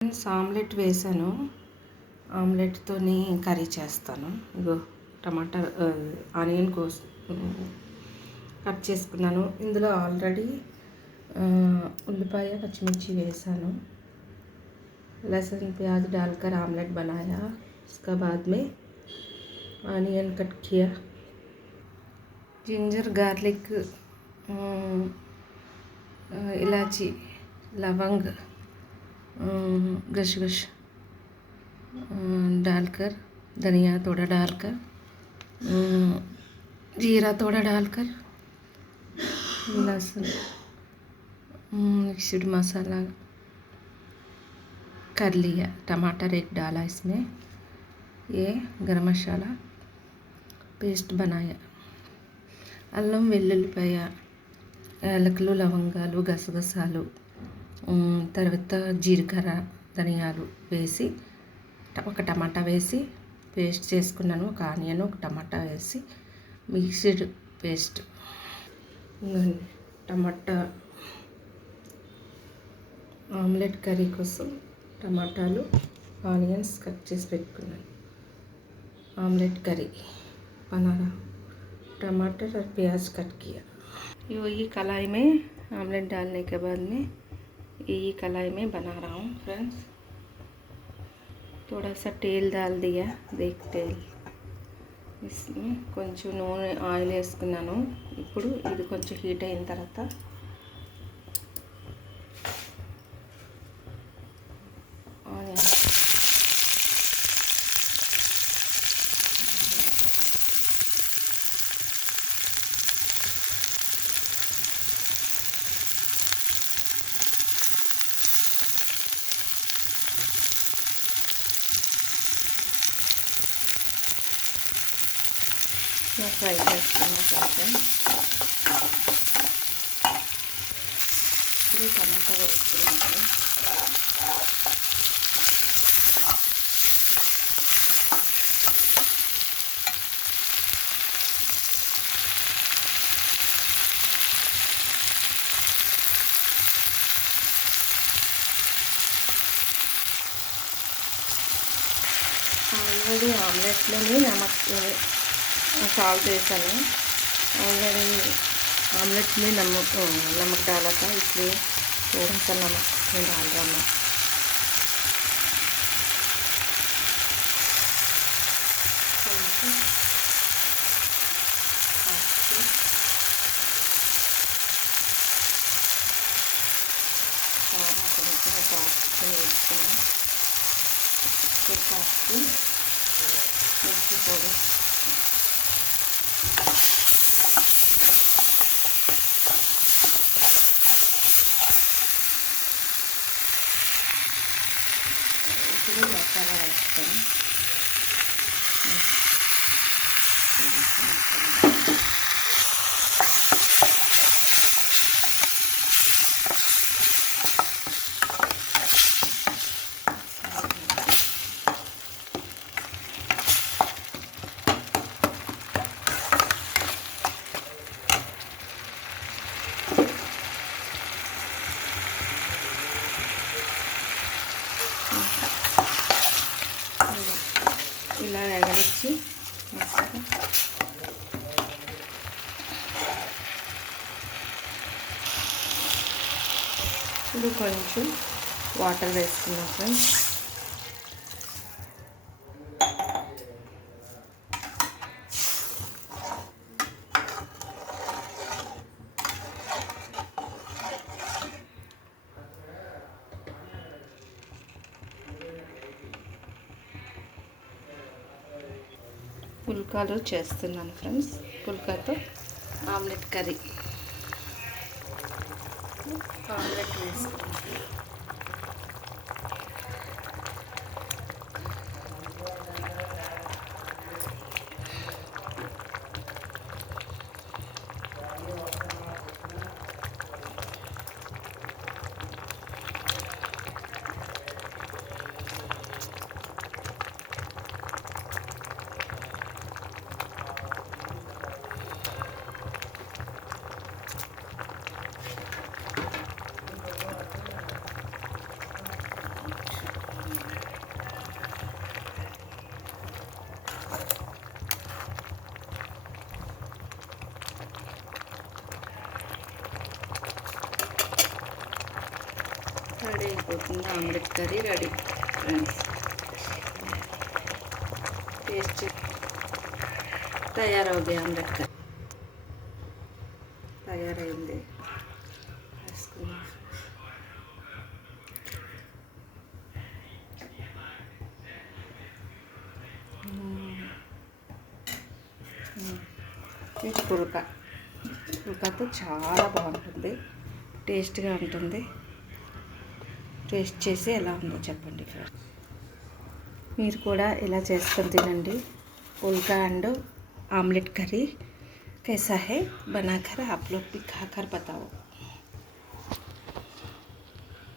Friends omelette వేసాను. ఆమ్లెట్తోని కర్రీ చేస్తాను. ఇగో టమాటా ఆనియన్ కట్ చేసుకున్నాను. ఇందులో ఆల్రెడీ ఉల్లిపాయ పచ్చిమిర్చి వేసాను. लहसुन प्याज डालकर आमलेट बनाया. उसके बाद में ऑनियन कट किया, जिंजर गार्लिक इलायची लवंग गशगश डालकर, धनिया थोड़ा डालकर, जीरा थोड़ा डालकर, लहसुन मिक्सड मसाला कर लिया. टमाटर एक डाला इसमें. ये गरम मसाला पेस्ट बनाया. అల్లం వెల్లుల్లిపాయ, యాలకులు లవంగాలు గసగసాలు, తర్వాత జీలకర్ర ధనియాలు వేసి ఒక టమాటా వేసి పేస్ట్ చేసుకున్నాను. ఒక ఆనియన్ ఒక టమాటా వేసి మిక్స్డ్ పేస్ట్. టమాటా ఆమ్లెట్ కర్రీ కోసం టమాటాలు ఆనియన్స్ कट చేసి పెట్టుకున్నాను. ఆమ్లెట్ కర్రీ बना रहा. टमाटर और प्याज कट किया. ये कढ़ाई में आमलेट डालने के बाद में ये कढ़ाई में बना रहा हूँ फ्रेंड्स. थोड़ा सा तेल डाल दिया. देख तेल इसमें కొంచెం నూనె ఆయిల్ వేసుకున్నాను. ఇప్పుడు ఇది కొంచెం హీట్ అయిన తర్వాత ఆనియన్ ఫ్రై చేసుకున్న కొంచెం. ఇప్పుడు టమాటా వేసుకున్నాను. ఆల్రెడీ ఆమ్లెట్లోని साल्ट వేసాను. ऑलरेडी आमलेट में नमक डाला था, इसलिए थोड़ा सा नमक में डाल रहा मैं. मिर्ची पाउडर మసాలా వేస్తాను. ఇలా వేగనిచ్చి ఇప్పుడు కొంచెం వాటర్ వేసుకున్నాం ఫ్రెండ్స్. పుల్కాలు చేస్తున్నాను ఫ్రెండ్స్. పుల్కాతో ఆమ్లెట్ కర్రీ. ఆమ్లెట్ వేసుకుంటాను. అయిపోతుంది. Omelette curry ready friends. Taste తయారవుతుంది. ఆమ్లెట్ కర్రీ తయారైంది. వేసుకున్నాం. ఇది పుల్కాతో చాలా బాగుంటుంది, టేస్ట్గా ఉంటుంది. టేస్ట్ చేసి ఎలా ఉందో చెప్పండి ఫ్రెండ్స్. మీరు కూడా ఇలా చేసుకొని తినండి. पुल्का एंड आमलेट करी कैसा है बनाकर आप लोग भी खाकर बताओ।